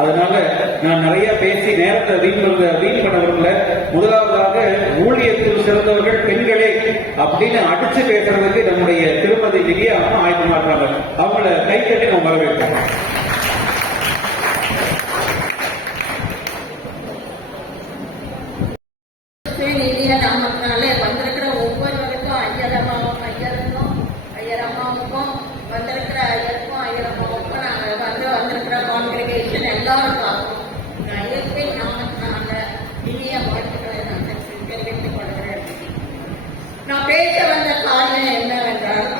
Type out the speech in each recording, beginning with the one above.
அதனால நான் நிறைய பேசி நேரத்தை வீண் பண்ண விரும்பல. முதலாவதாக ஊழியத்தில் சிறந்தவர்கள் பெண்களே அப்படின்னு அடிச்சு பேசுறதுக்கு நம்முடைய திருமதி விஜயா அம்மா ஆயத்தமா இருக்காங்க. அவங்கள கைத்தட்டி நம்ம வரவேற்கிறோம். நாமத்தினாலே வந்திருக்கிற ஒவ்வொருவருக்கும் ஐயரம்மாவுக்கும் வந்திருக்கிற ஐயருக்கும் ஐயரம்மாவுக்கும் நாங்கள் வந்திருக்கிற காங்கிரிகேஷன் எல்லாருக்கும் ஐயத்தை நாமத்தினால இனிய வாழ்த்துக்களை நான் தெரிவித்துக் கொள்கிறேன். நான் பேச வந்த காரணம் என்னவென்றால்,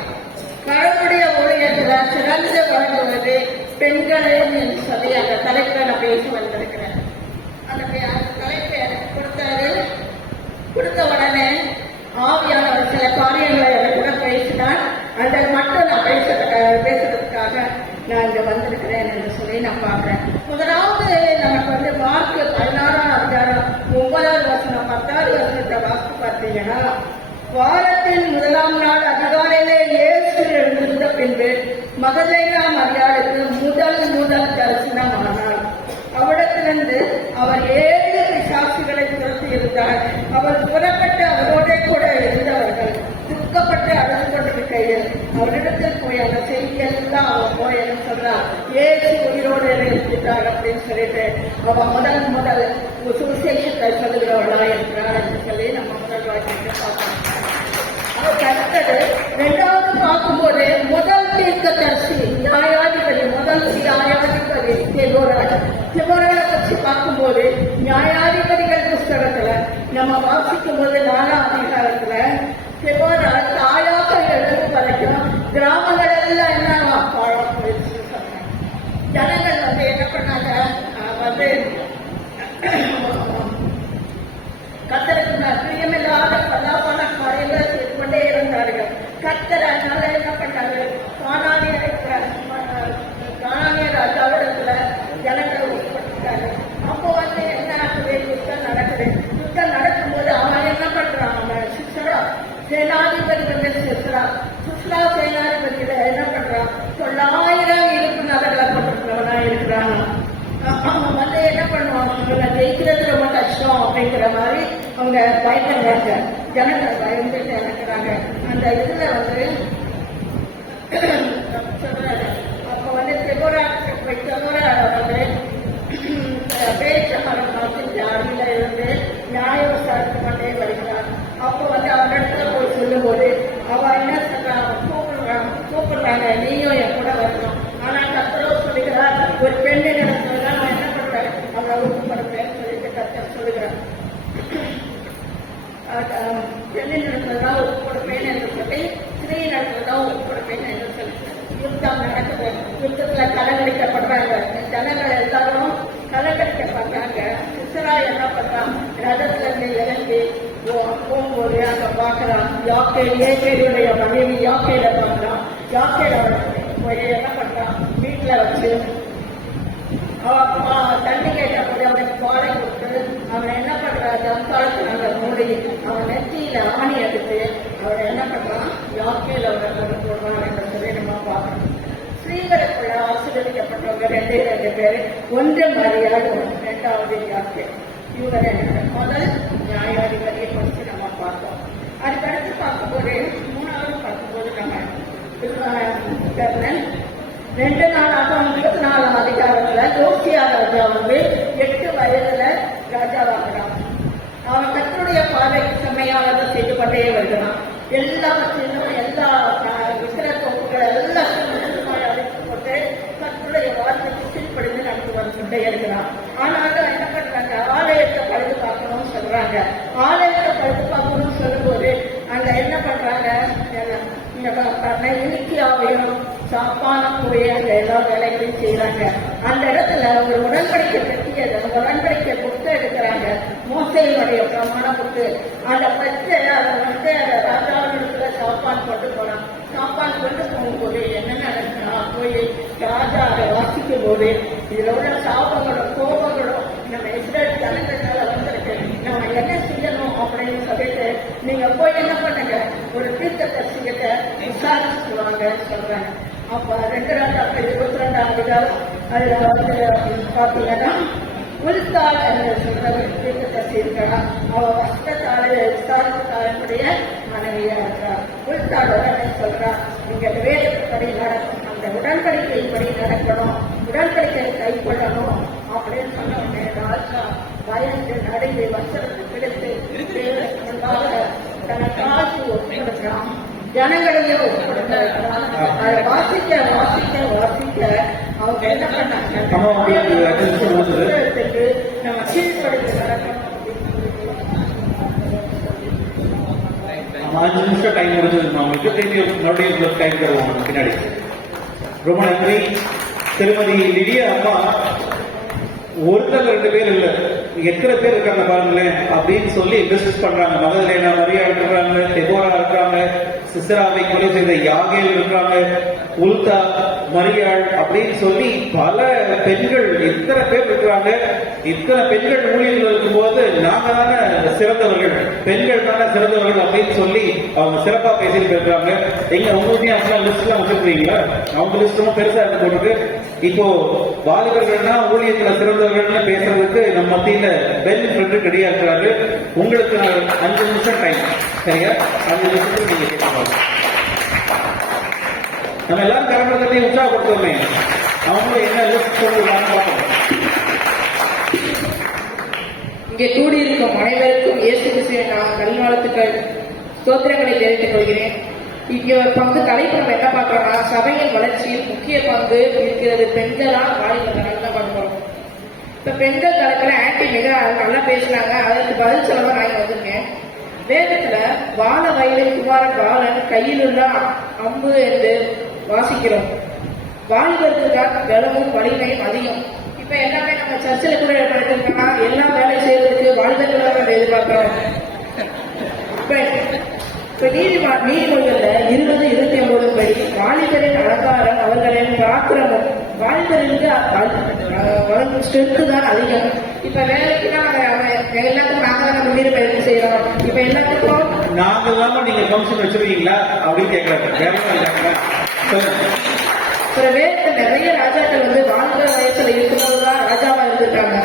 கடவுளுடைய ஊழியத்தில் சிறந்து வழங்குவது பெண்களே என்று சொல்லி அந்த தலைப்பில் நான் பேசி வந்திருக்கிறேன். அந்த தலைப்பை கொடுத்த உடனே ஆவியானவர் சில காரியங்களை கூட பேசினார். அதை மட்டும் நான் பேசுறதுக்காக நான் இங்க வந்திருக்கிறேன் என்று சொல்லி நான் பார்க்கிறேன். முதலாவது நமக்கு மார்க் 16ஆம் அதிகாரம் 9வது வசனம் 10வது வசனத்தை வாசித்து பார்த்தீங்கன்னா, வாரத்தின் முதலாம் நாள் அதிகாலையிலே இயேசு எழுந்திருந்த பின்பு மகதலேனா மரியாளுக்கு முதல் தரிசனமானார். அவ்விடத்திலிருந்து அவர் 7 பிசாசுகளை துரத்தி இருந்தார். அவர் புறப்பட்டு அவரோட கூட இருந்தவர்கள் துக்கப்பட்டு அழுது கொண்டிருக்கையில் அவரிடத்தில் போய் அந்த செய்தியெல்லாம் அவன் போய் என்ன சொல்றார், ஏசு உயிரோடு இருக்கிறார் அப்படின்னு சொல்லிட்டு அவன் முதல் சுவிசேஷத்தை சொல்லுகிறவர்களா இருக்கிறார் என்று சொல்லி நம்ம முதல் வாய்ப்பு பார்க்கணும். அதுக்கு அடுத்தது இரண்டாவது பார்க்கும்போது முதல் தீர்க்கதரிசி நியாயாதிபதி தெபோராவை பற்றி பார்க்கும்போது நியாயாதிபதிகள் புஸ்தகத்துல நம்ம வாசிக்கும் போது 4ஆம் அதிகாரத்துல தெபோரா தாயாக எழுதும் வரைக்கும் கிராமங்கள் எல்லாம் என்ன பாழம் போயிடுச்சு சொன்னாங்க. ஜனங்கள் என்ன பண்ணாங்க, கர்த்தருக்கு பிரியமில்லாத பலாபான காரியங்களை செய்து கொண்டே இருந்தார்கள். கர்த்தர் அதனால என்ன பண்ணாரு, கானானிய ராஜாவிடத்துல ஜனங்களை உட்படுத்திட்டாரு. அப்போ என்ன ஆகுது, யுத்தம் நடக்குது. யுத்தம் நடக்கும்போது அவன் என்ன பண்றான், அவன் சேனாதிபதி சிஸ்ரா சேனாதிபதியில என்ன பண்றான், 900 இருப்புநர்களை கொண்டிருக்கிறவனா இருக்கிறான். அவன் என்ன பண்ணுவான், ஜெயிக்கிறது ரொம்ப கஷ்டம் அப்படிங்கிற மாதிரி அவங்க பயப்படுறாங்க. ஜனங்கள் பயந்துட்டு இறக்குறாங்க. அந்த இதுல சொல்றாரு. அப்ப தெபோரா அருகில இருந்து நியாய விசாரித்து கொண்டே வருகிறார். அப்போ அவனிடத்துல போய் சொல்லும் போது அவ என்ன சொல்றான், கூப்பிடுறாங்க, நீயும் என் கூட வரணும். ஆனா கர்த்தரோ சொல்லுகிறார், ஒரு பெண்ணின் இடத்துல நான் என்ன பண்றேன், அவளை ஊக்கப்படுத்தேன்னு சொல்லிட்டு கர்த்தர் சொல்லுகிறார். பெண்ணின் இடத்துல தான் ஒப்புக்கொடுப்பேன் என்று சொல்லி ஸ்திரீயின் இடத்துல தான் ஒப்புக்கொடுப்பேன் என்று சொல்லி யுத்தம் நடக்குது. யுத்தத்துல கலங்கடிக்கப்படுறாங்க. ஜனங்கள் எல்லாரும் கலங்கடிக்கப்படுறாங்க. சிஸ்ரா என்ன பண்றான், ரதத்துல இருந்து இறங்கி போகும்போது அங்க பாக்குறான், ஏகேலுடைய மனைவி யாக்கேல பாக்குறான். யாக்கேல போய் என்ன பண்றான், வீட்டுல வச்சு தண்ணி கேட்டபோது அவனுக்கு பாலை கொடுத்து அவன் என்ன பண்றான், ஜம்பாளத்துல மூடி அவன் நெத்தியில ஆணி எடுத்து அவன் என்ன பண்றான், யாக்கேல கொண்டு போடுறான் என்று சொல்லி நம்ம பார்க்கணும். ஸ்ரீகளுக்குள்ள ஆசீர்வதிக்கப்பட்டவங்க 2 பேரு, ஒன்று மரியாதை, 2வது யாக்கே. இவங்க முதல் நியாயாதிபதியை குறித்து நம்ம பார்த்தோம். அதுக்கடுத்து பார்க்கும்போது 3வது பார்க்கும்போது நம்ம 2 நாளாக 24ஆம் அதிகாரத்துல யோசியா ராஜா 8 வயதுல ராஜாவாகிறான். அவன் கர்த்தருடைய பார்வைக்கு செம்மையானதை செய்து கொண்டே வருகிறான். எல்லாவற்றிலும் எல்லா விக்கிரகங்கள் எல்லாம் அழைத்து கொண்டு கர்த்தருடைய வார்த்தைக்கு கீழ்ப்படிந்து நடந்து வந்து கொண்டே இருக்கிறான். ஆனாலும் என்ன பண்றாங்க, ஆலயத்தை பழுது பார்க்கணும்னு சொல்றாங்க. ஆலயத்தை பழுது பார்க்கணும்னு சொல்லும்போது அங்க என்ன பண்றாங்க, இனிக்கியாவையும் சாப்பான போய் அங்க எல்லா வேலைகளையும் செய்யறாங்க. அந்த இடத்துல ஒரு உடன்படிக்கை பெற்றியது, அந்த உடன்படிக்கை புத்து எடுக்கிறாங்க, மோசையினுடைய பிரமாண புத்து. அதை பெற்று அதை ராஜாவிடத்துல சாப்பாடு கொண்டு போனான். சாப்பாடு கொண்டு போகும்போது என்ன நடக்குன்னா, போய் ராஜா அதை வாசிக்கும் போது இதுல உள்ள சாபங்களும் கோபங்களும் நம்ம இஸ்ரேல் ஜனங்களால வந்திருக்கு, நம்ம என்ன செய்யணும் அப்படின்னு சொல்லிட்டு நீங்க போய் என்ன பண்ணுங்க, ஒரு தீர்க்கதரிசிகிட்ட விசாரிச்சுட்டு வாங்க சொல்றாங்க. அப்ப 2 22ஆம் அதிகாரம் அதுல வந்து பார்த்தீங்கன்னா உள்தாள் என்று சொல்றது இருக்கிறார். அவ வஸ்தாளுடைய மனைவியா இருக்கிறார். உள்தாள் உடனே சொல்றா, நீங்க வேதப்படி நடக்கும், அந்த உடன்படிக்கைப்படி நடக்கணும், உடன்படிக்கை கை கொள்ளணும் அப்படின்னு சொன்ன உடனே ராஜா பயந்து நடுங்கி வசனத்தை பிடித்து தனக்காசி ஒப்புக்கிறான். ஜனங்களையும் ஒப்புக்கிறான். அதை வாசிக்க வாசிக்க வாசிக்க அவங்க என்ன பண்ணாங்க, நம்ம கீழ்ப்படுத்தி நடக்கணும். 5 நிமிஷம் டைம் முடிஞ்சதுமா உங்களுக்கு. மறுபடியும் டைம் தருவோம் பின்னாடி. ரொம்ப நன்றி. திருமதி லிடியா அம்மா ஒருத்தர் 2 பேர் இல்ல, எத்தனை பேர் இருக்காங்க பாருங்களேன் அப்படின்னு சொல்லி டிஸ்கஸ் பண்றாங்க. மகதலேனா மரியா இருக்கிறாங்க, டெபோரா இருக்காங்க, சிசராவை கொலை செய்த யாகேல் இருக்காங்க, உல்தா, மரியாள் அப்படின்னு சொல்லி பல பெண்கள் எத்தனை பேர் இருக்கிறாங்க. இத்தனை பெண்கள் ஊழியர்கள் இருக்கும் போது நாங்க தானே சிறந்தவர்கள், பெண்கள் தானே சிறந்தவர்கள் அப்படின்னு சொல்லி அவங்க சிறப்பா பேசிட்டு இருக்காங்க. எங்க உங்களுடைய அப்பெல்லாம் லிஸ்ட் எல்லாம் வச்சிருக்கீங்களா? அவங்க லிஸ்டும் பெருசா இருக்கு போட்டு. இப்போ வாலிபர்கள்னா ஊழியத்துல சிறந்தவர்கள் பேசுறதுக்கு நம்ம மத்தியில பென் ஃப்ரெட்ரிக் ரெடியா இருக்கிறாரு. உங்களுக்கு 5 நிமிஷம் டைம். சரியா? 5 நிமிஷத்துக்கு நீங்க கேட்கலாம். நம்ம எல்லாரும் கரம்பத்தை உற்சாகப்படுத்தோமே, அவங்களும் என்ன லிஸ்ட் சொல்லுவாங்க. இங்கே கூடியிருக்கும் அனைவருக்கும் இயேசு கிறிஸ்துவின் நல்வாழ்த்துக்கள், ஸ்தோத்திரங்களை தெரிவித்துக் கொள்கிறேன். இங்க பங்கு தலைப்பு நம்ம என்ன பார்க்கறோம்னா, சபையின் வளர்ச்சியில் முக்கிய பங்கு இருக்கிறது பெண்களா வாலிபர்களா தான் பார்க்கிறோம். இப்ப பெண்கள் தரப்புல ஆன்டி மிக நல்லா பேசினாங்க, அதற்கு பதில் சொல்லதான் நான் இங்க வந்திருக்கேன். வேதத்துல வான வயலில் குமாரன் பாலன் கையில் உள்ள அம்பு என்று வாசிக்கிறோம். வாலிபர்களுக்கு தான் பலமும் வலிமையும் அதிகம். இப்ப எல்லாமே நம்ம சர்ச்சில் கூட எடுத்துக்கோம்னா எல்லா வேலை செய்யறதுக்கு வாலிபர்கள் தான் நம்ம எதிர்பார்க்கிறோம். இப்ப நீதிமொழிகள்ல 20-29 படி வாலிபரின் அலங்காரம் அவர்களின் பிராக்கிரமம், வாலிபருக்கு ஸ்ட்ரென்த் தான் அதிகம். இப்ப வேலைக்குன்னா எல்லாத்துக்கும் நாங்க தான் நம்ம மீறி பயிற்சி செய்யறோம். இப்ப எல்லாத்துக்கும் நாங்க இல்லாம நீங்க ஃபங்க்ஷன் வச்சிருக்கீங்களா அப்படின்னு கேட்கறாங்க. வேதத்துல நிறைய ராஜாக்கள் வந்து வாலிப வயசுல இருக்கும்போதுதான் ராஜாவா இருந்திருக்காங்க.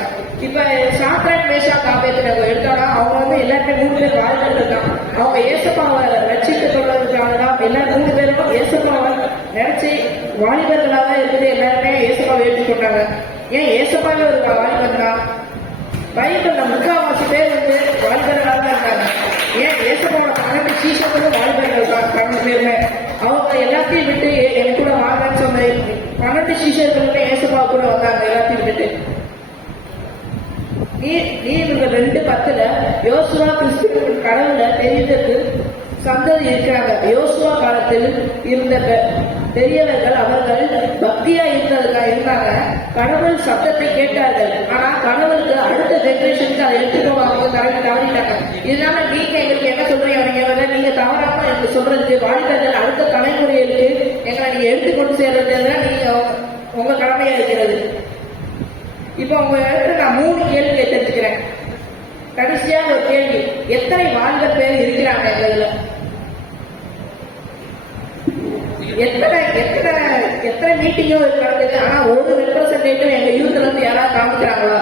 இப்ப சாத்ராக் மேஷாக் ஆபேத்நேகோ எடுத்தாலும் அவங்க வந்து எல்லாருமே 3 பேர் வாலிபர்கள் தான். அவங்க ஏசப்பாவை ரட்சிக்க தொடர்ந்துட்டாங்கன்னா எல்லாரும் 3 பேரும் ஏசப்பாவை நினைச்சு வாலிபர்களாக இருக்குது. எல்லாருமே ஏசப்பாவை ஏற்றுக்கொண்டாங்க. ஏன் ஏசப்பாவே ஒரு வாலிபர் தான். பைபிள்ல 3/4 பேர் வந்து வாலிபர்களாக தான் இருக்காங்க. ஏன் ஏசப்பாவோட 12 சீஷர்களும் வாலிபர்கள் தான் 12 பேருமே. அவங்க எல்லாத்தையும் விட்டு எனக்கு கூட வாங்கன்னு சொன்ன 12 சீஷர்களுமே ஏசப்பா கூட வந்தாங்க எல்லாத்தையும் விட்டு. நீதிமொழிகள் 2:10 யோசுவா கிறிஸ்துவின் கடவுளை தெரிந்தது சந்ததி இருக்கிறாங்க. யோசுவா காலத்தில் இருந்த பெரியவர்கள் அவர்கள் பக்தியா இருந்தாங்க. கடவுள் சத்தத்தை கேட்டார்கள். ஆனா கடவுளுக்கு அடுத்த ஜெனரேஷனுக்கு அதை எடுத்துக்கோங்க தவறிட்டாங்க. இதனால நீங்க எங்களுக்கு என்ன சொல்றீங்க, நீங்க தவறாம எனக்கு சொல்றதுக்கு வாலிபர்கள் அடுத்த தலைமுறைகளுக்கு எங்களை நீங்க எடுத்துக்கொண்டு சேர்றது நீங்க உங்க கடமையா இருக்கிறது. இப்ப உங்க இடத்துல நான் 3 கேள்வியை தெரிஞ்சுக்கிறேன். கடைசியா ஒரு கேள்வி, எத்தனை வாலிபர் பேர் இருக்கிறாங்க எங்க? எத்தனை மீட்டிங்கும் நடக்குது, ஆனா ஒரு ரெப்ரசன்டேட்டிவ் எங்க யூத்ல இருந்து யாராவது காமிக்கிறாங்களா?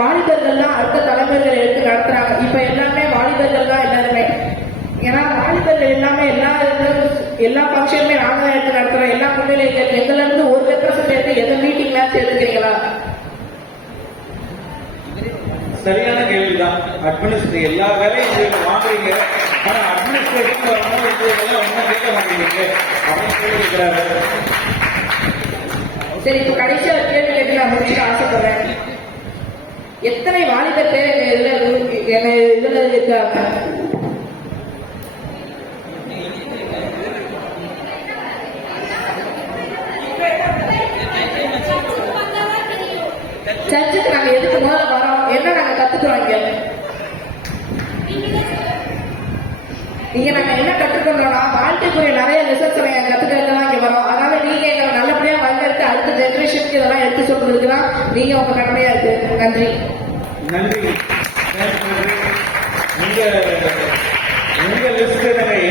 வாலிபர்கள் தான் அடுத்த தலைமுறைகள் எடுத்து நடத்துறாங்க. இப்ப எல்லாமே வாலிபர்கள் தான் எல்லாருமே. ஏன்னா வாலிபர்கள் எல்லாமே எல்லா ஃபங்க்ஷனுமே நாங்க தான் எடுத்து நடத்துறோம். எல்லா முன்னிலைகள் எங்கள்ல இருந்து ஒரு ரெப்ரசன்டேட்டிவ் எந்த மீட்டிங் மேட்ச் எடுத்துக்கிறீங்களா? சரியான கேள்விதான். அட்மினிஸ்ட்ரேஷன் எல்லா வேலையும் வாங்குறீங்க, ஆனா அட்மினிஸ்ட்ரேஷன் ஒன்னும் கேட்க மாட்டேங்கிறீங்க அப்படின்னு கேள்விக்கிறாரு. சரி, இப்ப கடைசியா ஒரு கேள்வி கேட்டு நான் முடிச்சுட்டு ஆசைப்படுறேன். எத்தனை வாலிபர் பேர் எங்க இதுல இருக்காங்க? சர்ச்சுக்கு நாங்க எதுக்கு முதல்ல வரோம், என்ன நாங்க கத்துக்கிறோம் இங்க நாங்க என்ன கற்றுக்கொண்டோம்னா வாழ்க்கைக்குரிய நிறைய ரிசல்ட்ஸ் நாங்க கத்துக்கிறதுலாம் இங்க வரோம். அதனால நீங்க எங்களை நல்லபடியா வளர்த்து அடுத்த ஜெனரேஷனுக்கு இதெல்லாம் எடுத்து சொல்றதுக்குதான் நீங்க உங்க கடமையா இருக்கு. நன்றி. நன்றி. உங்க லிஸ்ட்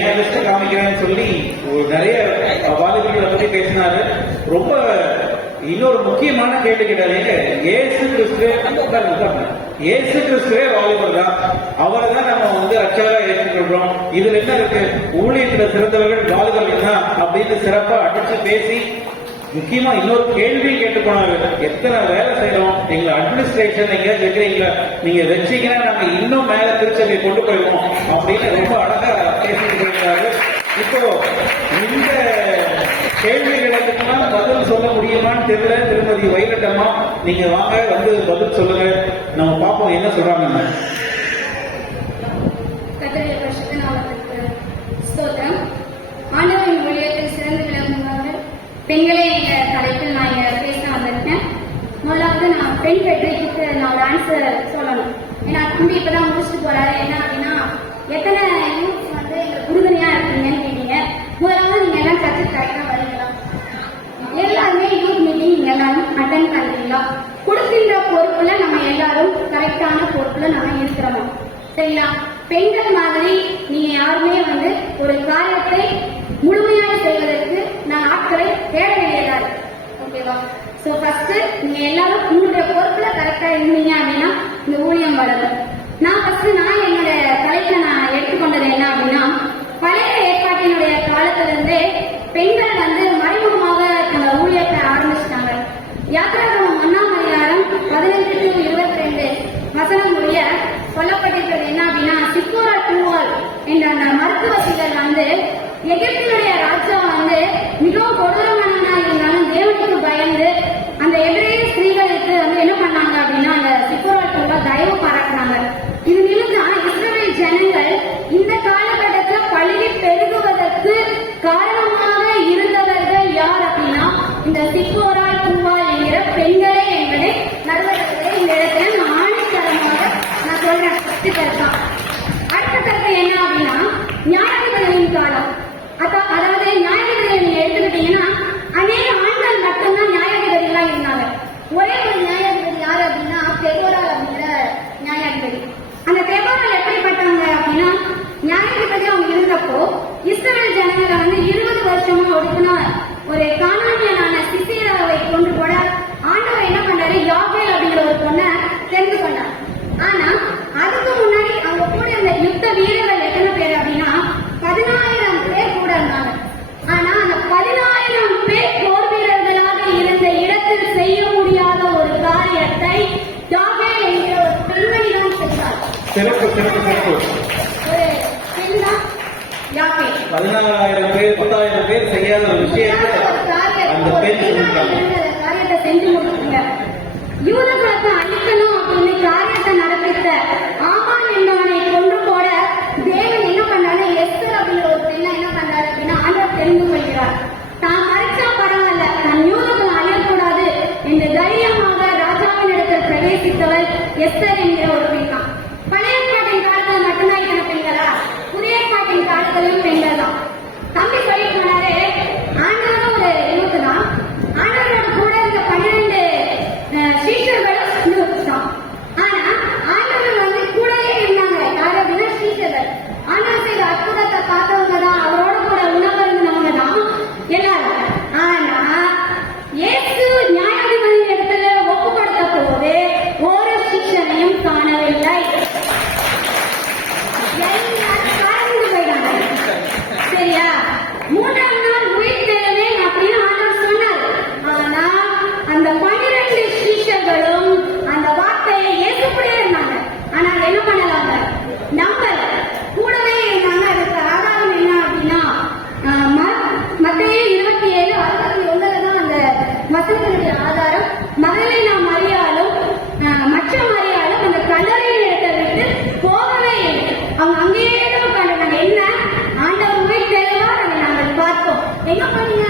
என் லிஸ்ட் காமிக்க நினைக்கிறேன்னு சொல்லி நிறைய வாலிபர்களை பத்தி பேசினாரு. ரொம்ப இன்னொரு முக்கியமான கேள்வி கேட்டாரு, இயேசு கிறிஸ்துவே வாலிபர் தான், அவரை தான் நம்ம ரட்சகரா ஏற்றுக்கொள்றோம், இதுல என்ன இருக்கு, ஊழியத்துல சிறந்தவர்கள் வாலிபர்கள் தான் அப்படின்னு சிறப்பா அடிச்சு பேசி முக்கியமா இன்னொரு கேள்வி கேட்டு போனாங்க, எத்தனை வேலை செய்யறோம், எங்க அட்மினிஸ்ட்ரேஷன் எங்கேயாவது இருக்கிறீங்களா, நீங்க வச்சீங்கன்னா நாங்க இன்னும் மேல திருச்சபையை கொண்டு போயிடுவோம் அப்படின்னு ரொம்ப அழகா பேசிட்டு போயிருக்காரு. இப்போ இந்த கேள்விகளுக்கெல்லாம் பதில் சொல்ல முடியுமான்னு தெரியல. திருமதி வைரட்டம்மா நீங்க வாங்க பதில் சொல்லுங்க, நம்ம பார்ப்போம் என்ன சொல்றாங்க. ஆண்டவரின் ஊழியத்தில் சிறந்து விளங்குவார்கள் பெண்களே என்ற தலைப்பில் நான் இங்க பேச வந்திருக்கேன். முதலாவது நான் பெண் வெற்றிக்கு நான் ஒரு ஆன்சர் சொல்லணும். ஏன்னா தம்பி இப்பதான் முடிச்சுட்டு போறாரு. என்ன அப்படின்னா, எத்தனை யூத் உறுதுணையா இருக்கீங்கன்னு கேட்டீங்க. முதலாவது நீங்க எல்லாம் சர்ச்சு கரெக்டா வரீங்களா? எல்லாருமே யூத் மீட்டிங் நீங்க எல்லாரும் அட்டன் பண்றீங்களா? கொடுக்கின்ற பொறுப்புல நம்ம எல்லாரும் கரெக்டான பொறுப்புல நம்ம இருக்கிறோமா? சரிங்களா? பெண்கள் மாதிரி நீங்க யாருமே ஒரு காரியத்தை முழுமையாக செய்வதற்கு நான் ஆட்களை தேட வேண்டியதா இருக்கு. ஓகேவா? சோ ஃபர்ஸ்ட் நீங்க எல்லாரும் உங்களுடைய பொறுப்புல கரெக்டா இருந்தீங்க அப்படின்னா இந்த ஊழியம் வளரும். நான் என்னுடைய தலைப்புல நான் எடுத்துக்கொண்டது என்ன அப்படின்னா, பழைய ஏற்பாட்டினுடைய காலத்துல இருந்தே பெண்கள் மறைமுகமாக அந்த ஊழியத்தை ஆரம்பிச்சிட்டாங்க. யாத்திராகமம் 1ஆம் அதிகாரம் 18-22 வசனம் முடிய சொல்லப்பட்டிருக்கிறது என்ன அப்படின்னா, சிப்போரா தூவால் என்ற அந்த மருத்துவசிகள் எகிப்தினுடைய ராஜா மிகவும் கொடூரமானவனா இருந்தாலும் தேவனுக்கு பயந்து அந்த எதிரே ஸ்திரீகளுக்கு என்ன பண்ணாங்க அப்படின்னா, அந்த சிப்போரா தூவால் தயவு பாராட்டினாங்க. இது நிமித்தம் இஸ்ரவேல் ஜனங்கள் இந்த காலகட்டத்தில் பழுகி பெருகுவதற்கு காரணமாக இருந்தவர்கள் யார் அப்படின்னா, இந்த சிப்போரா தூவால் என்கிற பெண்களே என்பதை நடுவர்களே இந்த இடத்துல நான் ஆணித்தரமாக நான் சொல்றேன். அடுத்த கருத்து என்ன அப்படின்னா, நியாயாதிபதிகளின் காலம். அதாவது நியாயாதிபதிகளை நீங்க எடுத்துக்கிட்டீங்கன்னா அநேக ஆண்கள் மட்டும்தான் நியாயாதிபதிகளா இருந்தாங்க. ஒரே ஒரு நியாயாதிபதி யாரு அப்படின்னா தெபோரா அப்படிங்கிற நியாயாதிபதி. அந்த தெபோரா எப்படிப்பட்டவங்க அப்படின்னா, நியாயாதிபதி அவங்க இருந்தப்போ இஸ்ரவேல் ஜனங்களை 20 வருஷமா ஒடுக்கின ஒரு கானானியனான சிசேராவை கொண்டு கூட ஆண்டவர் என்ன பண்றாரு, யாபேல் அப்படிங்கிற ஒரு பொண்ணை தெரிந்து கொண்டார். ஆனா அதுக்கு முன்னாடி அவங்க கூட இந்த யுத்த வீரர்கள் எத்தனை பேர் அப்படின்னா 10,000 பேர் கூட இருந்தாங்க. ஆனா அந்த 10,000 பேர் போர் வீரர்களாக இருந்த இடத்தில் செய்ய முடியாத ஒரு காரியத்தை யாபேல் என்கிற ஒரு பெண்மணி தான் செய்தார். ஒரு பெண் தான் யாபேல். 14,000 பேர் 10,000 பேர் செய்யாத ஒரு விஷயத்தை அந்த பெண் காரியத்தை செஞ்சு முடிச்சுங்க. யூத குலத்தை அழிக்கணும் அப்படின்னு காரியத்தை நடப்பித்த ஆமான் என்பவனை கொண்டு போட தேவன் என்ன பண்றாரு, எஸ்தர் அப்படிங்கிற ஒரு பெண்ணை என்ன பண்றாரு அப்படின்னா ஆண்டவர் தெரிந்து கொள்கிறார். தான் மறைச்சா பரவாயில்ல, தன் யூதர்கள் அழியக்கூடாது என்று தைரியமாக ராஜாவின் இடத்தில் பிரவேசித்தவள் எஸ்தர் என்கிற ஒரு பெண் தான். பழைய ஏற்பாட்டின் காலத்தில் மட்டும்தான் இத்தனை பெண்களா? புதிய ஏற்பாட்டின் காலத்திலும் பெண்கள் தான். தம்பி சொல்லி போனாரு, ஆண்டவரும் ஒரு யூத் தான், ஆண்டவரோட கூட இருந்த 12 சீஷர்களும் யூத் தான். ஆனா ஆண்டவர் கூடவே இருந்தாங்க. யார் அப்படின்னா சீஷர்கள். ஆண்டவர் செய்த அற்புதத்தை பார்த்தவங்க தான், அவரோட கூட உணவு இருந்தவங்க தான் எல்லாரும். ஆனா இயேசு நியாயாதிபதி இடத்துல ஒப்புப்படுத்த போது ஒரு சீஷனையும் காணவில்லை. எல்லாரும் காரணம் போயிட்டாங்க. சரியா? 3ஆம் நாள் உயிர்த்தெழுவேன் அப்படின்னு ஆண்டவர் சொன்னார். ஆனா அந்த 12 சீஷர்களும் அந்த வார்த்தையை ஏற்றுக்கொண்டே இருந்தாங்க. ஆனா என்ன பண்ணலாங்க, நம்பல, கூடவே இருந்தாங்க. அதுக்கு ஆதாரம் என்ன அப்படின்னா, மத்தேயு 27:61 தான் அந்த வசனத்தினுடைய ஆதாரம். மகதலேனா மரியாளும் மற்ற மரியாளும் அந்த கல்லறையில் இடத்தை விட்டு போகவே இல்லை. அவங்க அங்கேயே உட்காந்துட்டாங்க. என்ன, ஆண்டவர் உயிர் தெளிவார், அதை நாங்கள் பார்த்தோம். எங்க போனீங்க?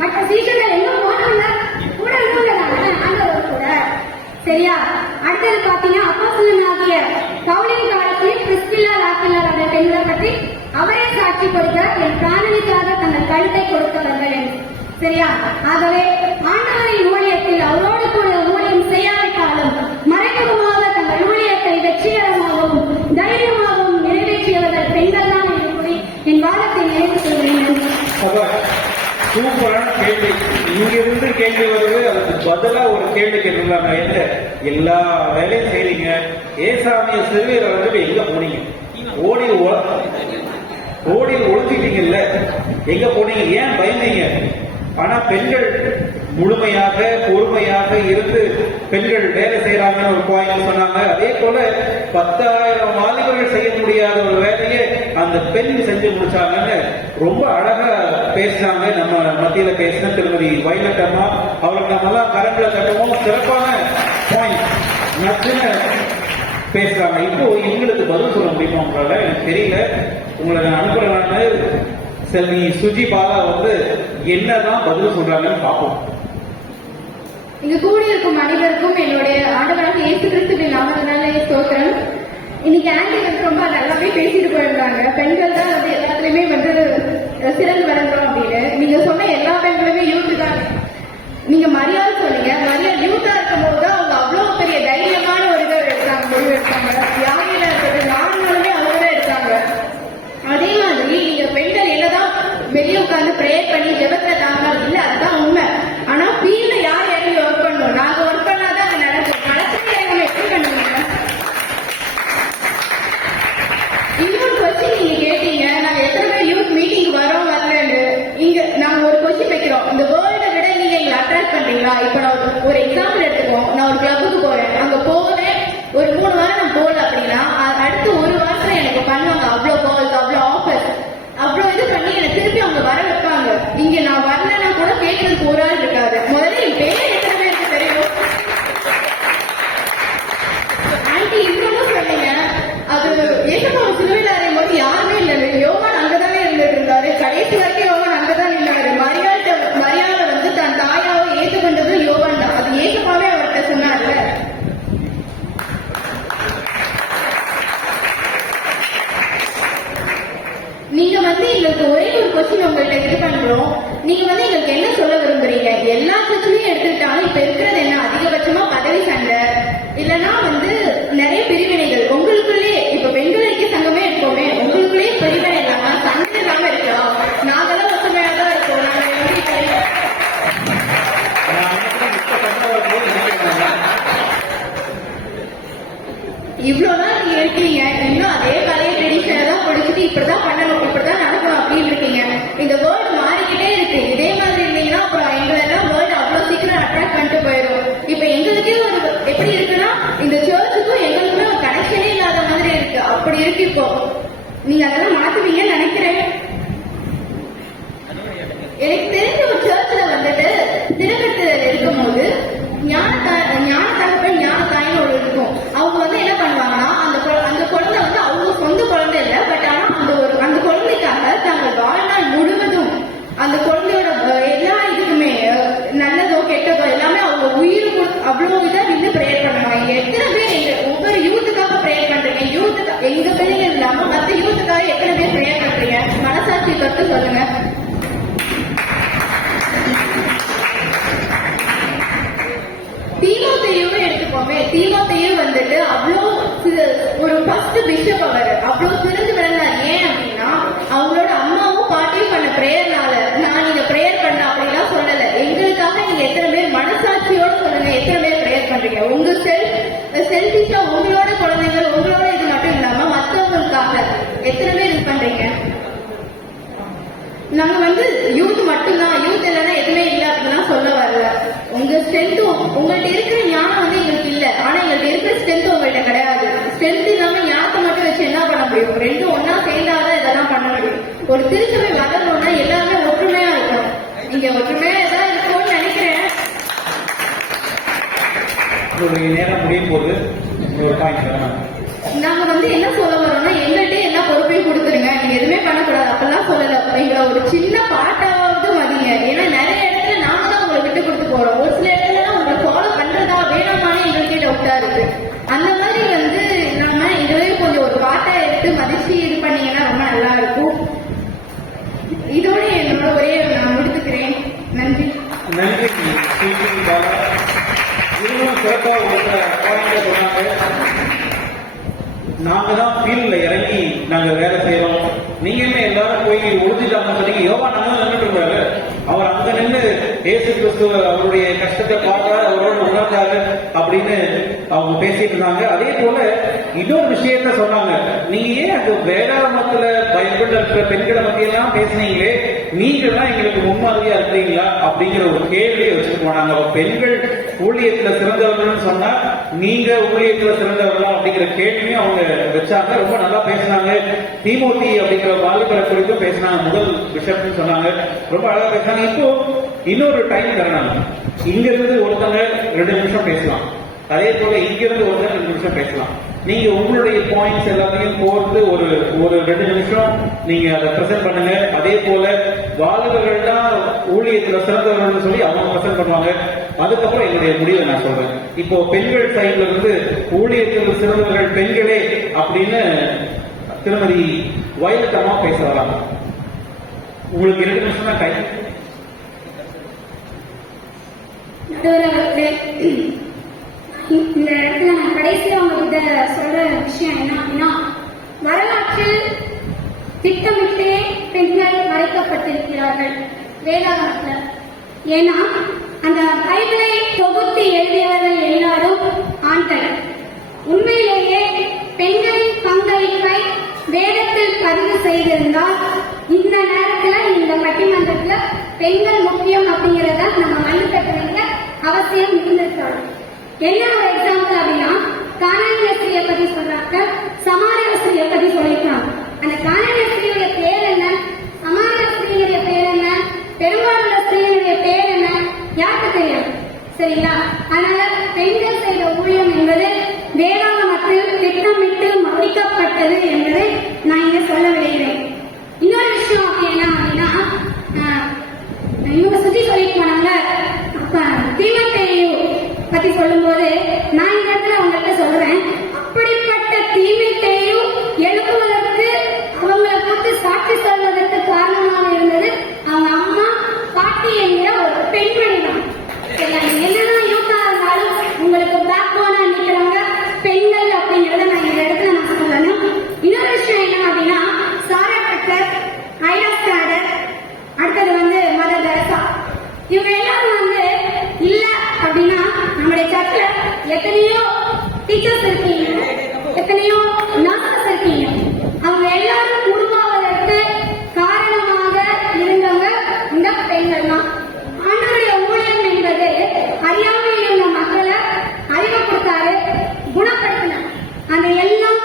மற்ற சீஷர்கள் எங்க போனாங்க? கூட இருந்தாங்க ஆண்டவர் கூட. சரியா? அடுத்தது பாத்தீங்கன்னா, அப்போஸ்தலனாகிய பவுலின் காலத்தில் பிரிஸ்கில்லா லாக்கில்லா என்ற பெண்களை பற்றி அவரே சாட்சி கொடுக்க என் பிராணனுக்காக தங்கள் கழுத்தை கொடுத்தவர்கள் என்று. சரியா? ஆகவே ஆண்டவரின் ஊழியத்தில் அவரோடு கூட ஊழியம் செய்யாவிட்டாலும் மறைமுகமாக தங்கள் ஊழியத்தை வெற்றிகரமாகவும் தைரியமாகவும் நிறைவேற்றியவர்கள் பெண்கள் தான் என்று கூறி என் வாதத்தை சூப்பரான கேள்வி. இங்க இருந்து கேள்வி வருது, அதுக்கு பதிலா ஒரு கேள்வி கேட்டுருக்காங்க. எங்க எல்லா வேலையும் செய்றீங்க, ஏசாமிய சிறுவீரை வந்துட்டு எங்க போனீங்க? ஓடி ஒழிச்சிட்டீங்கல்ல, எங்க போனீங்க? ஏன் பயந்தீங்க? ஆனா பெண்கள் முழுமையாக பொறுமையாக இருந்து பெண்கள் வேலை செய்யறாங்கன்னு ஒரு பாயிண்ட் சொன்னாங்க. அதே போல 10,000 வாலிபர்கள் செய்ய முடியாத ஒரு வேலையை அந்த பெண் செஞ்சு முடிச்சாங்கன்னு ரொம்ப அழகா பேசினாங்க. நம்ம மத்தியில பேசின திருமதி வைலட் அம்மா அவருக்கு நம்ம எல்லாம் கரங்களை கட்டவும் சிறப்பான பாயிண்ட் நச்சுன்னு பேசுறாங்க. இப்போ இவங்களுக்கு பதில் சொல்ல முடியுமா உங்களால? எனக்கு தெரியல. உங்களை நான் அனுப்புறேன்னு செல்வி சுஜி பாலா வந்து என்னதான் பதில் சொல்றாங்கன்னு பார்ப்போம். இங்க கூடியிருக்கும் அனைவருக்கும் என்னுடைய ஆண்டவராக இயேசு கிறிஸ்துவின் நாமத்தினாலே ஸ்தோத்திரம். இன்னைக்கு ஆண்டி வந்து ரொம்ப நல்லாவே பேசிட்டு போயிருந்தாங்க. பெண்கள் தான் வந்து எல்லாத்துலயுமே வந்து சிறந்து வளர்ந்தோம் அப்படின்னு. நீங்க சொன்ன எல்லா பெண்களுமே யூத் தான். நீங்க மரியாதை சொன்னீங்க. மரியாதை யூத்தா இருக்கும் போது அவங்க அவ்வளவு பெரிய தைரியமான ஒரு இதை எடுத்தாங்க, முடிவு எடுத்தாங்க. யாரையில இருக்கிறது நாங்களுமே அவங்களே எடுத்தாங்க. அதே மாதிரி நீங்க பெண்கள் என்னதான் வெளியே உட்கார்ந்து ப்ரேயர் பண்ணி ஜெபத்துல தாங்க இல்ல, அதுதான் உண்மை. ஆனா ஃபீல்ட்ல யார் இறங்கி ஒர்க் பண்ணணும்? நாங்க ஒர்க் பண்ணாதான் அது நடக்கும். நடக்கவே நம்ம எப்படி பண்ணுவீங்க? இன்னொரு கொஸ்டின் நீங்க கேட்டீங்க, நாங்க எத்தனை பேர் யூத் மீட்டிங் வரோம் வரலன்னு. இங்க நாங்க ஒரு கொஸ்டின் வைக்கிறோம், இந்த வேர்ல்டை விட நீங்க எங்களை அட்ராக்ட் பண்றீங்களா? இப்ப நான் ஒரு எக்ஸாம்பிள் எடுத்துக்கோம். நான் ஒரு கிளப்புக்கு போறேன், அங்க போவேன், ஒரு 3 வாரம் நான் போகல அப்படின்னா அடுத்து 1 வாரத்துல எனக்கு பண்ணுவாங்க அவ்வளோ கால்ஸ், அவ்வளோ ஆஃபர்ஸ், அவ்வளோ இது பண்ணி எனக்கு திருப்பி அவங்க வர வைப்பாங்க. இங்க நான் வரலன்னா கூட கேட்கறதுக்கு ஒரு ஆள் இருக்காது. முதல்ல என் பேர் எத்தனை பேருக்கு தெரியும்? ஆன்டி இன்னொன்னு சொன்னீங்க, அது ஏகப்பா சிலுவையில் அறையும் போது யாருமே இல்லை, யோவான் அங்கதானே இருந்துட்டு இருந்தாரு. கடைசி வரைக்கும் யோவான் அங்கதான் இருந்தாரு. மரியாதை வந்து தன் தாயாவை ஏற்றுக்கொண்டது யோவான் தான். அது ஏகப்பாவே அவர்கிட்ட சொன்னார்ல. நீங்க வந்து எங்களுக்கு ஒரே ஒரு கொஸ்டின் உங்கள்கிட்ட இது பண்றோம். நீங்க வந்து எங்களுக்கு என்ன சொல்ல விரும்புறீங்க? எல்லா சர்ச்சிலையும் எடுத்துக்கிட்டாலும் இப்ப இருக்கிறது என்ன? அதிகபட்சமா பதவி சண்டை, இல்லைன்னா வந்து நிறைய பிரிவினைகள் உங்களுக்குள்ளே. இப்ப பெண்கள் ஐக்கிய சங்கமே இருக்கோமே, உங்களுக்குள்ளேயே பிரிவினை இல்லாம சண்டை இல்லாம இருக்கலாம். நாங்கெல்லாம் ஒற்றுமையா தான் இருக்கோம். இவ்வளவுதான் நீங்க இருக்கீங்க, இன்னும் அதே பழைய ட்ரெடிஷனை தான் படிச்சுட்டு இப்படிதான் பண்ணணும், இப்படிதான் நடக்கணும் அப்படின்னு இருக்கீங்க. இந்த வேர்ல்டு மாறிக்கிட்டே இருக்கு. இதே மாதிரி இருந்தீங்கன்னா அப்புறம் எங்களெல்லாம் வேர்ல்டு அவ்வளவு சீக்கிரம் அட்ராக்ட் பண்ணிட்டு போயிடும். இப்ப எங்களுக்கே ஒரு எப்படி இருக்குன்னா, இந்த சர்ச்சுக்கும் எங்களுக்குமே ஒரு கனெக்ஷனே இல்லாத மாதிரி இருக்கு. அப்படி இருக்கு இப்போ. நீங்க அதெல்லாம் மாத்துவீங்கன்னு நினைக்கிறேன். எனக்கு தெரிஞ்ச ஒரு சர்ச்ல வந்துட்டு திருக்கட்டுல இருக்கும் போது ஞான தகப்பன் ஞான தாயின்னு ஒரு இருக்கும். அவங்க வந்து என்ன பண்ணுவாங்கன்னா, அந்த குழந்தை வந்து அவங்க சொந்த குழந்தை இல்லை, பட் ஆனா அந்த குழந்தைக்காக தாங்கள் வாழ்நாள் முழுவதும் அந்த குழந்தையோட எல்லா இதுக்குமே நல்லதோ கெட்டதோ எல்லாமே அவங்க உயிர் அவ்வளவு இதா நின்று ப்ரேயர் பண்ணுவாங்க. எத்தனை பேர் எங்க ஒவ்வொரு யூத்துக்காக ப்ரேயர் பண்றீங்க? யூத்துக்கு எங்க பிள்ளைங்க இல்லாம மற்ற யூத்துக்காக எத்தனை பேர் ப்ரேயர் பண்றீங்க? மனசாட்சி தொட்டு சொல்லுங்க. தீமோத்தேயுவை எடுத்துக்கோமே. தீமோத்தேயு வந்துட்டு அவ்வளோ ஒரு ஃபர்ஸ்ட் பிஷப். அவர் அவ்வளோ சிறந்து விளங்கினார். ஏன் அப்படின்னா அவங்களோட அம்மாவும் பாட்டியும் பண்ண பிரேயர்னால. நான் நீங்க பிரேயர் பண்ண அப்படிலாம் சொல்லல. எங்களுக்காக நீங்க எத்தனை பேர் மனசாட்சியோட சொல்லுங்க, எத்தனை பேர் பிரேயர் பண்றீங்க? உங்க செல்ஃபிஷா உங்களோட குழந்தைகள் உங்களோட இது மட்டும் இல்லாம மற்றவங்களுக்காக எத்தனை பேர் இது பண்றீங்க? நாங்க வந்து யூத் மட்டும்தான், யூத் இல்லைன்னா எதுவுமே இல்லை அப்படின்னா சொல்ல வரல. உங்க ஸ்ட்ரென்த்தும் உங்கள்ட்ட இருக்கிற ஞானம் வந்து எங்களுக்கு இல்ல, ஆனா எங்களுக்கு இருக்கிற ஸ்ட்ரென்த் உங்கள்ட்ட கிடையாது. ஸ்ட்ரென்த் இல்லாம ஞானத்தை மட்டும் வச்சு என்ன பண்ண முடியும்? ரெண்டும் ஒன்னா சேர்ந்தாதான் இதெல்லாம் பண்ண முடியும். ஒரு திருச்சபை வளரணும்னா எல்லாருமே ஒற்றுமையா இருக்கணும். நீங்க ஒற்றுமையா ஏதாவது இருக்கும்னு நினைக்கிறேன். நேரம் முடியும் போது ஒரு பாயிண்ட் நாங்க வந்து என்ன சொல்ல வரோம்னா, எங்கள்கிட்ட எல்லா பொறுப்பையும் கொடுத்துருங்க, நீங்க எதுவுமே பண்ணக்கூடாது அப்பெல்லாம் சொல்லல. எங்களை ஒரு சின்ன பாட்டாவது மதிங்க. ஏன்னா நிறைய இடத்துல நாம தான் உங்களை விட்டு கொடுத்து போறோம். ஒரு சில இடத்துல உங்களை ஃபாலோ பண்றதா வேணாமான்னு எங்களுக்கே டவுட்டா இருக்கு. அந்த மாதிரி வந்து நாம இதுலயும் கொஞ்சம் ஒரு பாட்டை எடுத்து மதிச்சு இது பண்ணீங்கன்னா ரொம்ப நல்லா இருக்கும். இதோட என்னோட ஒரே நான் முடித்துக்கிறேன். நன்றி. நன்றி. சிறப்பாக சொன்னாங்க. நாங்க தான் ஃபீல்ட்ல இறங்கி நாங்க வேலை செய்யறோம், நீங்க என்ன எல்லாரும் போய் ஒழிஞ்சுட்டாங்க சொன்னீங்க. யோவான் அங்க நின்றுட்டு இருந்தாரு, அவர் அங்க நின்று இயேசு கிறிஸ்து அவருடைய கஷ்டத்தை பார்த்தாரு, அவரோட உணர்ந்தாரு அப்படின்னு அவங்க பேசிட்டு இருந்தாங்க. அதே போல இன்னொரு விஷயத்த சொன்னாங்க, நீங்க ஏன் அந்த வேதாகமத்துல பைபிள்ல இருக்கிற பெண்களை பத்தி எல்லாம் பேசுனீங்களே, நீங்க தான் எங்களுக்கு முன்மாதிரியா இருக்கிறீங்களா அப்படிங்கிற ஒரு கேள்வியை வச்சுட்டு போனாங்க. பெண்கள் ஊழியத்துல சிறந்தவர்கள் சொன்னா நீங்க ஊழியத்துல சிறந்தவர்களா அப்படிங்கிற கேள்வியும் அவங்க வச்சாங்க. ரொம்ப நல்லா பேசினாங்க. தீமோத்தி அப்படிங்கிற வாலிபரை குறித்தும் பேசினாங்க, முதல் பிஷப்னு சொன்னாங்க, ரொம்ப அழகா பேசினாங்க. இப்போ இன்னொரு டைம் தரணாங்க, இங்க இருந்து ஒருத்தங்க 2 நிமிஷம் பேசலாம், அதே போல இங்க இருந்து ஒருத்தங்க 2 நிமிஷம் பேசலாம். நீங்க உங்களுடைய பாயிண்ட்ஸ் எல்லாத்தையும் கோர்த்து ஒரு 2 நிமிஷம் நீங்க அதை பிரசன்ட் பண்ணுங்க. அதே போல வாலிபர்கள் தான் ஊழியத்துல சிறந்தவர்கள் சொல்லி அவங்க பிரசன்ட் பண்ணுவாங்க. அதுக்கப்புறம் என்னுடைய முடிவை நான் சொல்றேன். இப்போ பெண்கள் சைட்ல இருந்து ஊழியத்தில் சிறந்தவர்கள் பெண்களே அப்படின்னு திருமதி வயலட்டமா பேச வராங்க. உங்களுக்கு 2 நிமிஷம் தான் டைம். இந்த இடத்துல நான் கடைசியா உங்ககிட்ட சொல்ற விஷயம் என்ன அப்படின்னா, வரலாற்றில் திட்டமிட்டே பெண்கள் மறைக்கப்பட்டிருக்கிறார்கள் வேதாகமத்துல. ஏன்னா அந்த பைபிளை தொகுத்து எழுதியவர்கள் எல்லாரும் ஆண்கள். உண்மையிலேயே பெண்களின் பங்களிப்பை வேதத்தில் பதிவு செய்திருந்தால் இந்த நேரத்துல இந்த பட்டிமன்றத்துல பெண்கள் முக்கியம் அப்படிங்கறத நம்ம மதிப்பிட வேண்டிய அவசியம் இருந்திருக்காது. என்ன ஒரு எக்ஸாம்பிள் அப்படின்னா, கானானிய ஸ்திரியை பத்தி சொல்றாங்க, சமாரிய ஸ்திரியை பத்தி சொல்லிருக்காங்க. அந்த கானானிய ஸ்திரியுடைய பேர் என்ன, சமாரிய ஸ்திரியுடைய பேர் என்ன, பெரும்பாலுள்ள ஸ்திரியுடைய பேர் என்ன, யாருக்கு தெரியும்? சரிங்களா? அதனால பெண்கள் செய்த ஊழியம் என்பது வேதாகமத்தில் திட்டமிட்டு மதிக்கப்பட்டது என்பதை நான் இங்க சொல்ல விளைகிறேன். இன்னொரு விஷயம் என்ன அப்படின்னா, இவங்க சுத்தி சொல்லிட்டு போனாங்க, அப்ப தீமத்தேயு பத்தி சொல்லும் போது நான் இந்த இடத்துல உங்கள்கிட்ட சொல்றேன், அப்படிப்பட்ட தீமத்தேயு எழுப்புவதற்கு அவங்களை போட்டு சாட்சி சொல்வதற்கு காரணமாக இருந்தது அவங்க அம்மா பாட்டி என்கிற ஒரு பெண்மணி தான். என்னதான் யூத்தா இருந்தாலும் உங்களுக்கு பேக் போனா நிக்கிறவங்க பெண்கள் அப்படிங்கறத நான் இந்த இடத்துல நான் சொல்லணும். இன்னொரு விஷயம் என்ன அப்படின்னா, சாரா டக்கர், ஐடா ஸ்டாடர், அடுத்தது மதர் தெரசா, இவங்க எல்லாரும் இல்ல அப்படின்னா நம்முடைய சர்ச்ல எத்தனையோ டீச்சர்ஸ் இருக்கீங்க, எத்தனையோ நர்சஸ் இருக்கீங்க. அவங்க எல்லாரும் உருவாவதற்கு காரணமாக இருந்தவங்க இந்த பெண்கள் தான். ஆண்டவருடைய ஊழியம் என்பது அறியாமையில் உள்ள மக்களை அறிவுப்படுத்தாரு, குணப்படுத்தினார். அந்த எல்லாம்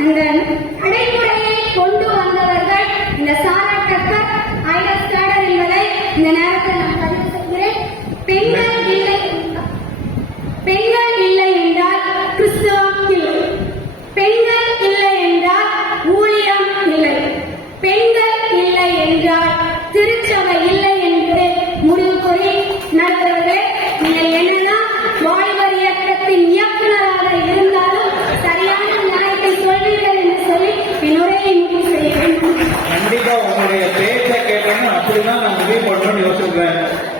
அந்த நடைமுறையை கொண்டு வந்தவர்கள் இந்த சாரா டக்கர், ஐடா ஸ்டாடர் என்பதை இந்த நேரத்தில் நான் பதிவு செய்கிறேன். பெண்கள் இல்லை என்றால் கிறிஸ்தவம் இல்லை, பெண்கள் இல்லை என்றால் ஊழியம் இல்லை, பெண்கள் இல்லை என்றால் திருச்சபை இல்லை என்று முடிவு கூறி நடத்துவதே. நீங்கள் என்னதான் வாலிபர் இயக்கத்தின் இயக்குநராக இருந்தாலும் சரியான நியாயத்தை சொல்வீர்கள் என்று சொல்லி என் உரையை முடிவு செய்கிறேன். கண்டிப்பா உங்களுடைய பேச்சை கேட்டோம்னா அப்படிதான் நான் முடிவு பண்ணணும்னு யோசிச்சிருக்கேன்.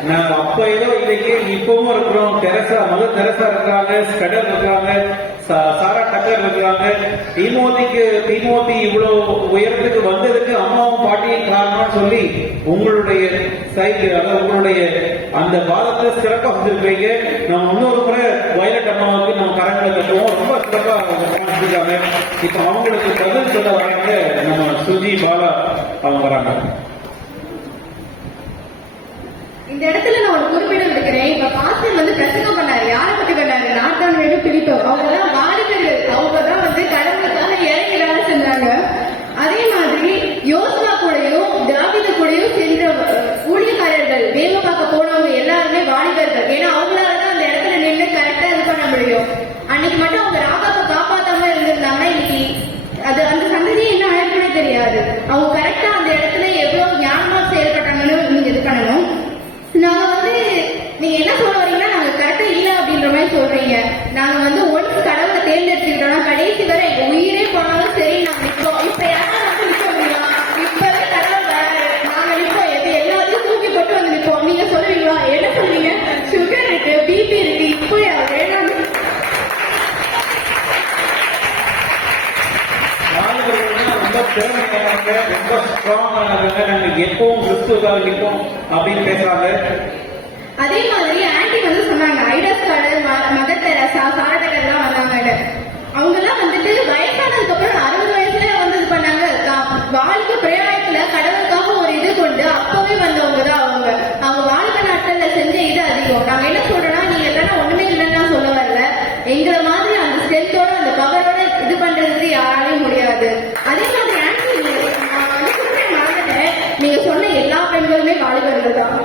நான் அப்ப ஏதோ இன்னைக்கு இப்பவும் இருக்கிறோம். மதர் தெரசா இருக்காங்க, ஸ்கடர் இருக்காங்க, சாரா டக்கர் இருக்காங்க. தீமோத்தி இவ்வளவு உயரத்துக்கு வந்ததுக்கு அம்மாவும் பாட்டியும் காரணம்னு சொல்லி உங்களுடைய சைடு, அதாவது உங்களுடைய அந்த வாதத்தை சிறப்பா வந்திருக்கீங்க. நம்ம இன்னொரு முறை வயலட் அம்மாவுக்கு நம்ம கரங்களை கட்டுவோம். ரொம்ப சிறப்பா இருக்காங்க. இப்ப அவங்களுக்கு பதில் சொல்ல வராங்க நம்ம சுஜி பாலா அவங்க வராங்க. இந்த இடத்துல நான் ஒரு குறிப்பிட இருக்கிறேன். இப்ப பாஸ்டர் பிரசங்கம் பண்ணாரு, யாரை பத்தி பண்ணாரு? நாட்டான் வேடு பிடித்தோ, அவங்கதான் வாலிபர்கள், அவங்கதான் கடவுளுக்காக இறங்கி வேலை செஞ்சாங்க. அதே மாதிரி யோசுவா கூடயும் தாவீது கூடயும் சென்ற ஊழியக்காரர்கள், வேலை பார்க்க போனவங்க எல்லாருமே வாலிபர்கள். ஏன்னா அவங்களாலதான் அந்த இடத்துல நின்று கரெக்டா இது பண்ண முடியும். அன்னைக்கு மட்டும் அவங்க ராகாவை காப்பாத்தாம இருந்திருந்தாங்கன்னா இன்னைக்கு அது அந்த சந்ததியை என்ன அழைப்புனே தெரியாது. அவங்க கரெக்டா அந்த இடத்துல எவ்வளவு ஞானமா செயல்பட்டாங்கன்னு நீங்க இது பண்ணணும். நாங்க நீங்க என்ன சொல்ல வரீங்கன்னா நாங்க கரெக்டா இல்ல அப்படின்ற மாதிரி சொல்றீங்க. நாங்க ஒன்ஸ் கடவுளை தேர்ந்தெடுத்துக்கிட்டோம்னா கடைசி வரை எங்க இருக்காங்க, நாங்க எப்பவும் கிறிஸ்துவுக்காக நிற்போம் அப்படின்னு பேசுறாங்க. அதே மாதிரி ஆன்டி வந்து சொன்னாங்க ஐடஸ் கார்டு மதர் தெரசா சாரதகர் எல்லாம் வந்தாங்க. அவங்க எல்லாம் வந்துட்டு வயசானதுக்கு அப்புறம் 60 வயசுல வந்து இது பண்ணாங்க. வாழ்க்கை பிரயாணத்துல கடவுளுக்காக ஒரு இது கொண்டு அப்பவே வந்தவங்க தான் அவங்க வாழ்க்கை நாட்கள்ல செஞ்ச இது அதிகம். நாங்க என்ன சொல்றோம்னா, நீங்க எல்லாரும் ஒண்ணுமே இல்லைன்னா சொல்ல வரல, எங்களை மாதிரி அந்த ஸ்ட்ரென்த்தோட அந்த பவரோட இது பண்றதுக்கு யாராலையும் முடியாது. அதே மாதிரி ஆன்டி மறந்துட்டேன், நீங்க சொன்ன எல்லா பெண்களுமே வாலிபர்கள் தான்.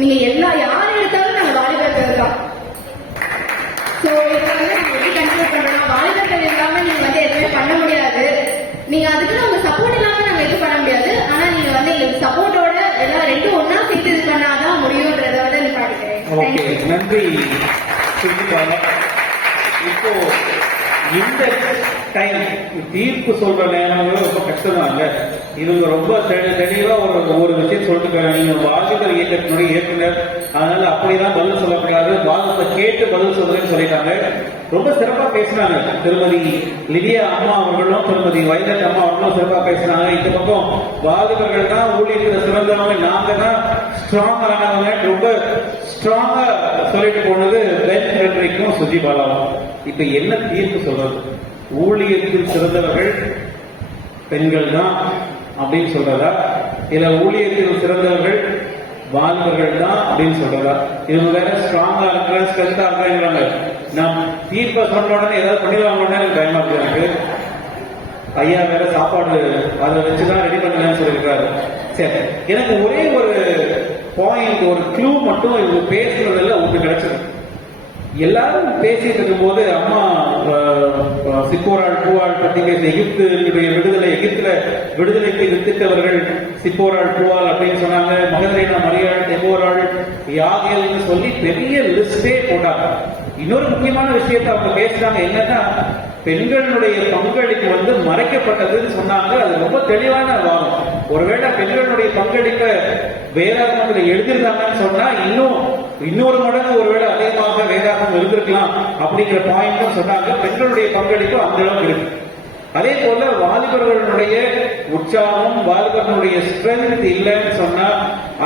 நீங்க யார் எடுத்தாலும் நாங்க வாலிபர்கள் தான். சோ இதை வந்து நாங்க எப்படி கன்சிடர் பண்றோம், வாலிபர்கள் இல்லாம நீங்க வந்து எதுவுமே பண்ண முடியாது. நீங்க அதுக்கு உங்க சப்போர்ட் இல்லாம நாங்க எதுவும் பண்ண முடியாது. ஆனா நீங்க வந்து எங்களுக்கு சப்போர்ட்டோட எல்லாம் ரெண்டும் ஒன்னா சேர்த்து இது பண்ணாதான் முடியும்ன்றத வந்து நீ காட்டுகிறேன். நன்றி சுஜிபாலா. இப்போ இந்த டைம் தீர்ப்பு சொல்ற நேரம் ரொம்ப கஷ்டமா இல்ல? இவங்க ரொம்ப தெளிவா ஒரு விஷயம் சொல்லிட்டு, நீங்க வாலிபர் இயக்கத்தினுடைய இயக்குனர், அதனால அப்படிதான் பதில் சொல்லக்கூடாது, வாதத்தை கேட்டு பதில் சொல்றேன்னு சொல்லிட்டாங்க. ரொம்ப சிறப்பா பேசினாங்க. திருமதி லிடியா அம்மா அவர்களும் திருமதி வைலட் அம்மா அவர்களும் சிறப்பா பேசினாங்க. இந்த பக்கம் வாலிபர்கள் தான் ஊழியர்கள் சிறந்தவங்க, நாங்க தான் ஸ்ட்ராங் ஆனவங்க, ரொம்ப ஸ்ட்ராங்கா சொல்லிட்டு போனது பென் ஃபிரெட்ரிக்கும் சுஜிபாலாவும். இப்ப என்ன தீர்ப்பு சொல்றது? ஊழியத்தில் சிறந்தவர்கள் பெண்கள் தான் அப்படின்னு சொல்றதா, இல்ல ஊழியத்தில் சிறந்தவர்கள் வாலிபர்கள் தான் அப்படின்னு சொல்றதா? இவங்க வேற ஸ்ட்ராங்கா இருக்கிற ஸ்ட்ரென்த்தா இருக்கிறாங்க. நான் தீர்ப்பை சொன்ன உடனே ஏதாவது பண்ணிடுவாங்க பயமா இருக்கு எனக்கு. ஐயா வேற சாப்பாடு அதை வச்சுதான் ரெடி பண்ணலன்னு சொல்லியிருக்காரு. சரி, எனக்கு ஒரே ஒரு பாயிண்ட், ஒரு க்ளூ மட்டும் இவங்க பேசுறதுல ஒன்று கிடைச்சது. எல்லாரும் பேசிட்டு இருக்கும் போது அம்மா சிப்போராள் பூவாள் பத்தி பேச, எகிப்துடைய விடுதலை, எகிப்துல விடுதலைக்கு வித்திட்டவர்கள் சிப்போராள் பூவாள் அப்படின்னு சொன்னாங்க. மகதலேனா மரியாள், தெபோராள், யாகேல்னு சொல்லி பெரிய லிஸ்டே போட்டாங்க. இன்னொரு முக்கியமான விஷயத்தை அவங்க பேசுறாங்க, என்னன்னா பெண்களுடைய பங்களிப்பு வந்து மறைக்கப்பட்டதுன்னு சொன்னாங்க. அது ரொம்ப தெளிவான வாதம். ஒருவேளை பெண்களுடைய பங்களிப்பை வேதாகமத்தில் எழுதியிருந்தாங்கன்னு சொன்னா இன்னொரு மடங்கு ஒருவேளை அதிகமாக வேதாகம் இருந்திருக்கலாம் அப்படிங்கிற பாயிண்டும் சொன்னாங்க. பெண்களுடைய பங்களிப்பு அந்த அளவுக்கு இருக்கு. அதே போல வாலிபர்களுடைய உற்சாகம், வாலிபர்களுடைய ஸ்ட்ரென்த் இல்லைன்னு சொன்னா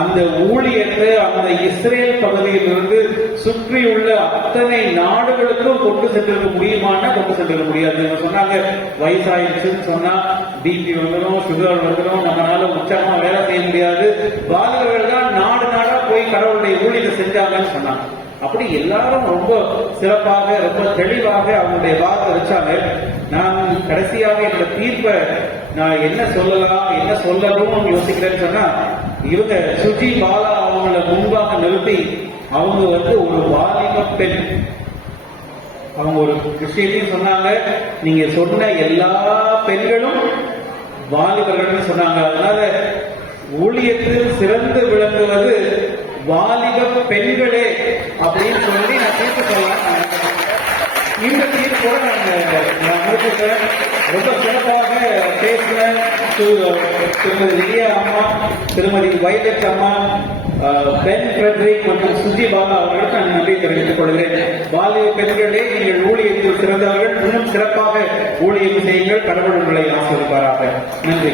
அந்த ஊழியத்தை அந்த இஸ்ரேல் பகுதியிலிருந்து சுற்றியுள்ள அத்தனை நாடுகளுக்கும் கொண்டு சென்றிருக்க முடியுமான்னா கொண்டு சென்றிருக்க முடியாது. சொன்னாங்க வயசாயிடுச்சுன்னு சொன்னா பிபி வந்துடும், சுகர் வந்துடும், நம்மளால உற்சாகமா வேலை செய்ய முடியாது. வாலிபர்கள் தான் நாடு நாடா போய் கடவுளுடைய ஊழியத்தை செஞ்சாங்கன்னு சொன்னாங்க. அப்படி எல்லாரும் ரொம்ப சிறப்பாக ரொம்ப தெளிவாக அவங்களுடைய வார்த்தை வச்சாங்க. நான் கடைசியாக என்னோட தீர்ப்பை நான் என்ன சொல்லலாம் என்ன சொல்லணும்னு யோசிக்கிறேன்னு சொன்னா, இவங்க சுஜி பாலா அவங்கள முன்பாக நிறுத்தி அவங்க வந்து ஒரு வாலிப பெண், அவங்க ஒரு விஷயத்தையும் சொன்னாங்க, நீங்க சொன்ன எல்லா பெண்களும் வாலிபர்கள் சொன்னாங்க. அதனால ஊழியத்தில் சிறந்து விளங்குவது வாலிப பெண்களே அப்படின்னு சொல்லி நான் தீர்ப்பு சொல்லலாம். இந்த தீர்ப்போட நான் முடிச்சுட்டேன். ரொம்ப சிறப்பாக பேசின திருமதி லிடியா அம்மா, திருமதி வைலட் அம்மா, பென் ஃபிரெட்ரிக் மற்றும் சுஜி பாலா அவர்களுக்கு நான் நன்றி தெரிவித்துக் கொள்கிறேன். வாலிப பெண்களே, நீங்கள் ஊழியத்தில் சிறந்தவர்கள், இன்னும் சிறப்பாக ஊழியம் செய்யுங்கள். கடவுள் உங்களை ஆசீர்வதிப்பாராக. நன்றி.